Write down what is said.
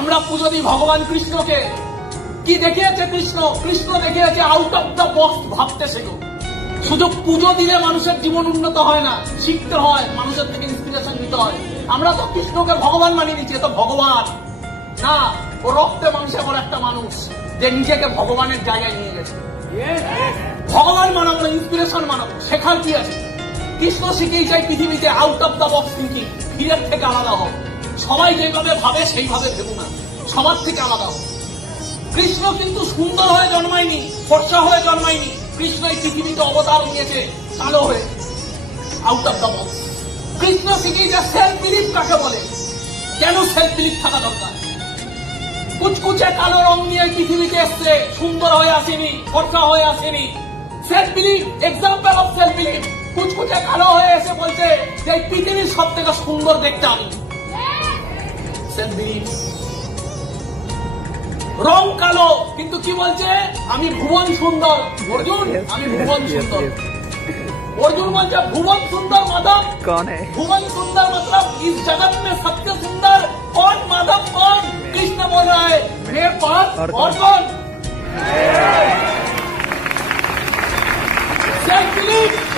আমরা পুজো দিই ভগবান কৃষ্ণকে। কি দেখিয়েছে কৃষ্ণ? কৃষ্ণ দেখিয়েছে আউট অফ দ্য বক্স ভাবতে শেখো। শুধু পুজো দিলে মানুষের জীবন উন্নত হয় না, শিখতে হয়, মানুষের থেকে ইন্সপিরেশন নিতে হয়। আমরা তো কৃষ্ণকে ভগবান মানিয়ে নিচ্ছি, তো ভগবান না, ও রক্তে মাংসে বড় একটা মানুষ যে নিজেকে ভগবানের জায়গায় নিয়ে গেছে। ভগবান মানাবো, ইন্সপিরেশন মানাবো, শেখার কি আছে? কৃষ্ণ শিখেই চাই পৃথিবীতে out of the box thinking, ভিড়ের থেকে আলাদা হোক। সবাই যেভাবে ভাবে সেইভাবে ভেবো না, সবার থেকে আলাদা হোক। কৃষ্ণ কিন্তু সুন্দর হয়ে জন্মায়নি, ফর্সা হয়ে জন্মায়নি। কৃষ্ণ এই পৃথিবীতে অবতার নিয়েছে কালো হয়ে, out of the box. Krishna শিখিয়েছে সেলফ বিলিফ কাকে বলে, কেন সেলফ বিলিফ থাকা দরকার। কুচকুচে কালো রং নিয়ে পৃথিবীতে এসছে, সুন্দর হয়ে আসেনি, ফর্সা হয়ে আসেনি। Self belief, example of self belief. কুচকুচে কালো হয়ে এসে বলছে যে পৃথিবীর সব থেকে সুন্দর দেখতে আমি। Self belief. রং কালো কিন্তু কি বলছে, আমি ভুবন সুন্দর। অর্জুন, আমি ভুবন সুন্দর। अर्जुन बोलते भुवन सुंदर माधव कौन है? भुवन सुंदर मतलब इस जगत में सबसे सुंदर कौन? माधव कौन? कृष्ण बोल रहा है मेरे पास और कौन? Self belief